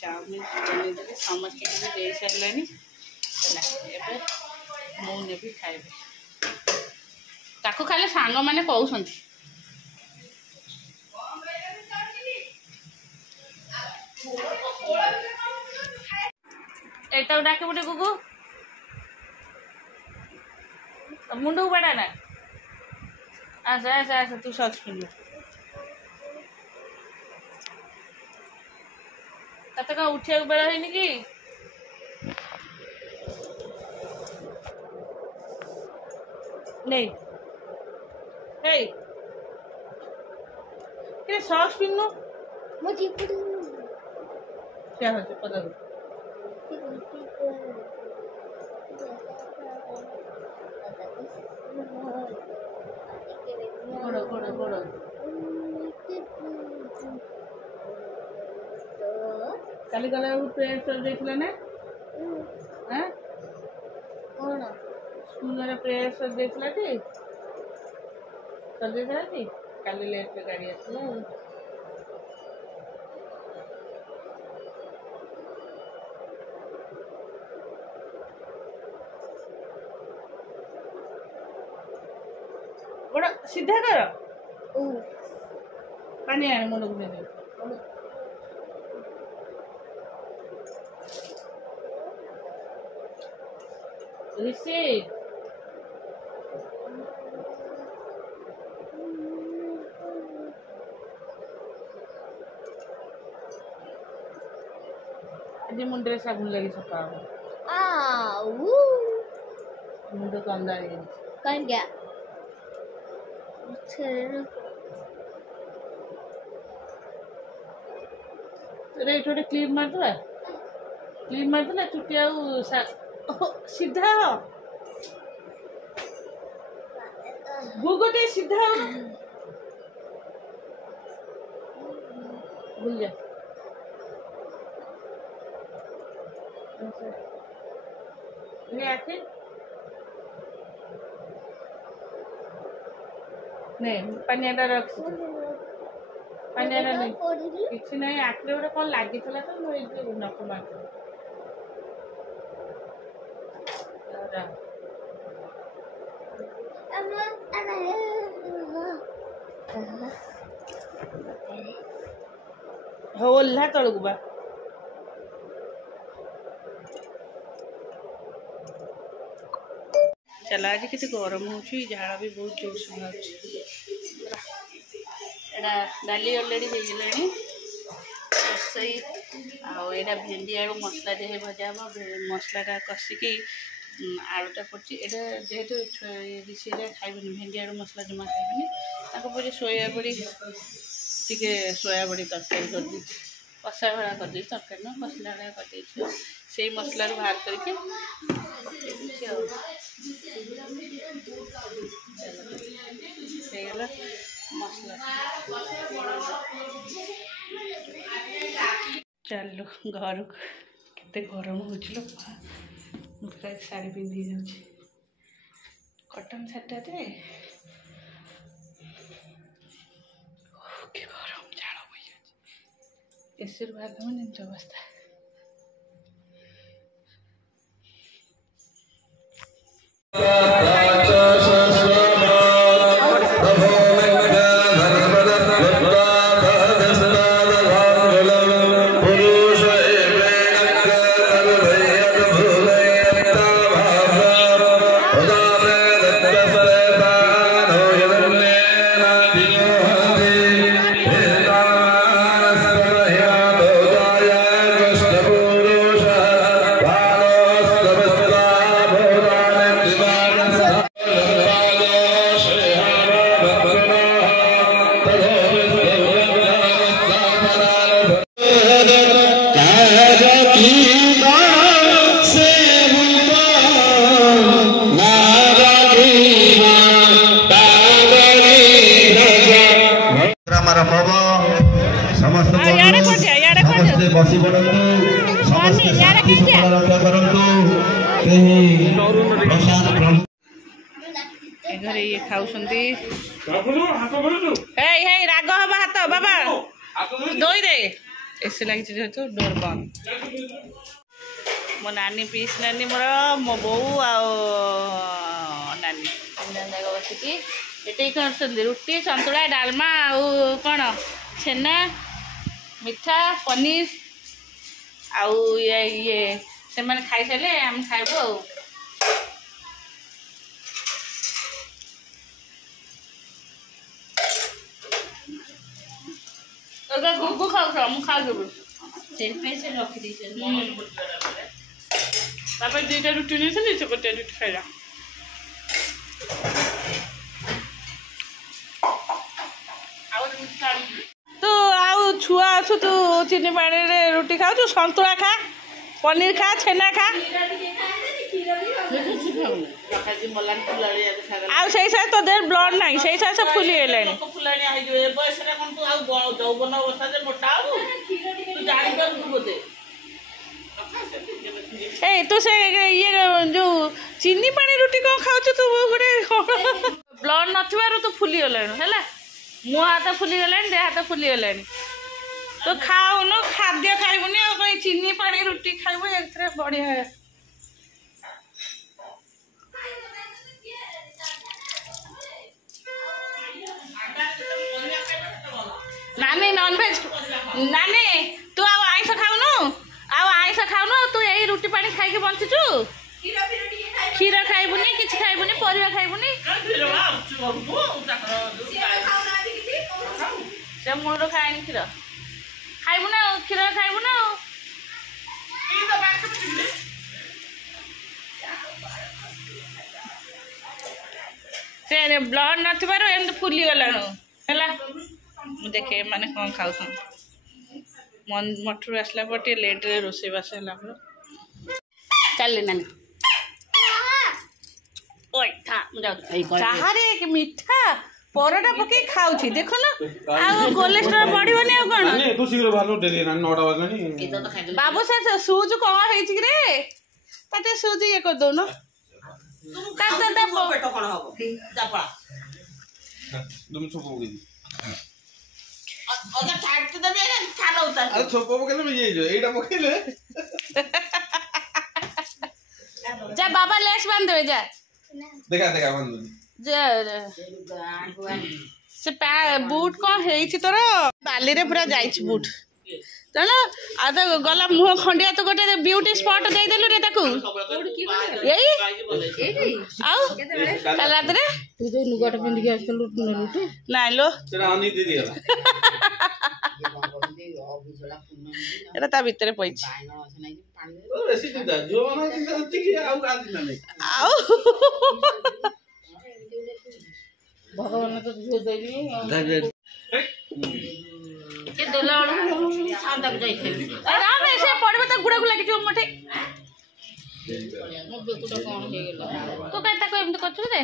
chowmein बनेदेली समस्त भी दे सारे एवं मुझे खाइबे ताको खाली सांग मैंने कहते एटा डाक बुटे गुगु मुंड बड़ा ना आसा आसा आसा तू सॉक्स पिंध तत क्या उठा बेला है कि नहीं सॉक्स पिन्नु क्या होते पता गोड़ गोड़ गोड़ काली गला प्रेयर चल जाइए ना कौन स्कूल प्रेयर चल जाइए टी चल जाइए टी काली लेट रे गाड़ी आसला गोड़ सीधा कर पानी आने मुंड को दे ऋषि आज मुंडे साबुन लगी सफा मुंड को अंदर कौन गया थोड़े क्लिप मारदे चुटी आ सीधा गुगटे सीधा भूल जा नहीं पानिया रख पानिया नहीं किसी नहीं आखिर गोटे कौन लगी तो नक मार ओल्हा तलक बा चला आज कितने गरम हो झाड़ भी बहुत जोर से एटा डाली अलरेडी हो गला रोसई आटा भेंडी आलू मसला दे भजा हम मसलाटा कषिकी आलूटा पड़ी एटा जेहेतु ऋषि खाइबे भेंडी आलू मसला जमा खाइबे पे सोयाबड़ी टी सोयाबड़ी तरकारी कर दी कषा भाड़ा कर दी तरकारी न मसला भाड़ा कर से मसला बाहर करके मसला चलो घर के गरम हो शाढ़ी पिंधि जाऊँ कटन शाढ़ीटा गरम झाड़ बही एसी बाहर नहीं अवस्था बसी पड़ू समस्त शांति सफल रक्षा करंतु घरे ये खाऊसंती राग हवा हाथ बाबा दोई दे एसी लगी जेहेतु डोर बंद मो नानी पीस नानी मोर मो बो नानी बसिकी ये कौन रुटी संतुला डालमा आउ कौन छेना मिठा पनीर आउ ये से मैंने खाई सारे आम खाइबू गुगु खाऊ खाऊ से रखी बाबा दुईटा रुटी नहीं से गोटे रुटी खाइला तू आउ छुआ अच्छु तू चीनी पानी रे रुटी खाऊ संतुला खा पनीर खा छेना खा आउ से तो देर ब्लड ना से फुली ए तू से ये जो चीनी पानी रुटी कौन खाऊ तू गोटे ब्लड नथिबारु तू फुली गलानु हैला मुँह हाथ फुली गलानी देह हाथ फुली गलानी तो खाऊन खाद्य खाइबुनी और कोई चीनी पानी रुटी खाइबु एक बढ़िया है नानी नॉनवेज नानी तू आउ आइस खाऊनु तू यही रुटी पानी खाई के बंचुचु क्षीर खाइबुनी किछ खाइबुनी परिवा खाइबुनी से मूल खाएनी क्षीर खाइबु ना क्षीर खाइबु ना से ब्लड नथिबार एमती फुली गलानु हैला देखे माने कौन खाऊ मठरू आसला पर टे लेट रे रोसे बास है चल नानी ओय था चाहारे मिठा परोटा पके खाउछि देखो ना आ कोलेस्ट्रॉल बढ़िबनी आ कोन नानी तू शीघ्र भालो डेली ना 9टा बजनी बाबू से सूज कोन हेछि रे ताते सूज ये कर दो ना ताते पेट कोन हबो जा पळा तुम छोपो गे ओके छाड़ के दबे ना खाना उतार अरे छोपो पकेले में ये जो एटा पकेले जा बाबा लेस बांध दे जा देखा बांध दे से बूट कौन है तोर बाली रे पूरा जाइछ बूट तेना आ तो गला मुह खंडिया तो गोटे ब्यूटी स्पॉट दे देलु रे ताकू यही आउ काल रात रे तू जो नुगाट पिंडी के आसलु लुटी नाइ लो तेरा अनी दे दिया एटा ता भीतर पइछ ओ रेसी दा जो ना चिंता करती कि आउ का दिन नहीं आउ भगवान तो जो देली के दोला सादा जाई राम ऐसे पड़बे त गुडा गुला के जो मठे मो बेकुडा कोन हे गेला तो कहता को एमत करछु रे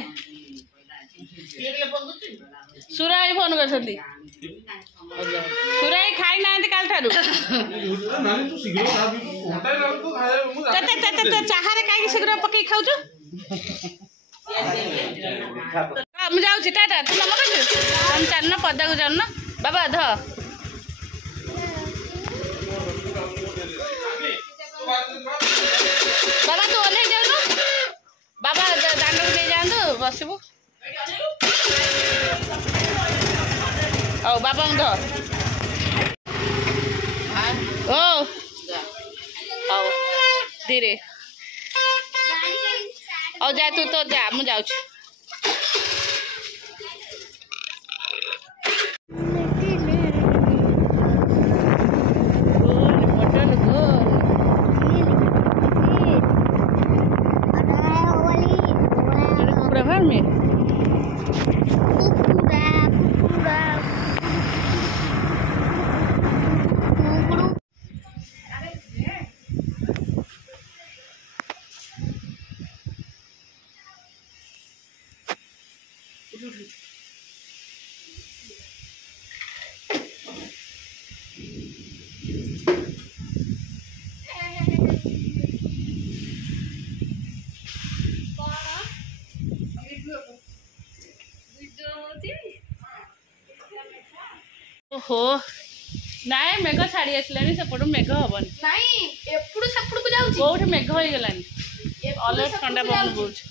केले बंदुची सुराई फोन करछंती सुराई खाई नांती काल थारु नानी तू शीघ्र खा भी होटाई ना तो खाए मु त चाहारे काई शीघ्र पके खाउछु हम जाऊ टाटा तू नम कर हम चाल ना पदा को जाऊ ना बाबा ध बाबा तू ओले जाऊ ना बाबा दांड को दे जांदो बसबो ओ बाबा ध ओ ओ धीरे ओ जा तू तो जा मु जाऊ ओहो ନାଇଁ ମେଘ ଛାଡ଼ି ଆସିଲାଣି ସେପଟୁ ମେଘ ହବନି ନାଇଁ ଏପଟୁ ସେପଟକୁ ଯାଉଛି କୋଉଠି ମେଘ ହେଇଗଲାଣି ଅଲରେଡି ଥଣ୍ଡା ପବନ ବହୁଛି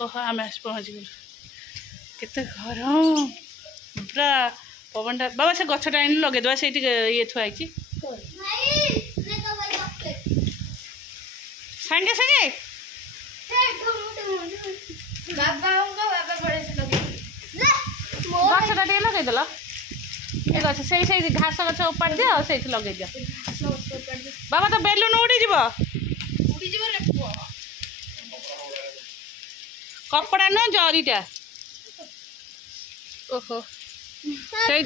ଓହୋ ଆମେ ଆସି ପହଞ୍ଚିଗଲୁ କେତେ ଗରମ ପୁରା ପବନଟା ବାବା ସେ ଗଛଟା ଆଣି ଲଗେଇଦେବା ସେଇଠି ଇଏ ଥୁଆ ହେଇଛି ସାଙ୍ଗେ ସାଙ୍ଗେ ଗଛଟା ଟିକେ ଲଗେଇଦେଲ ଏ ଗଛ ସେଇ ଘାସ ଗଛ ଉପାଡ଼ି ଦିଅ ଆଉ ସେଇଠି ଲଗେଇ ଦିଅ ବାବା ତ ବେଲୁନ ଉଡ଼ିଯିବ କପଡ଼ା ନୁହଁ ଜରିଟା ଓହୋ ସେଇ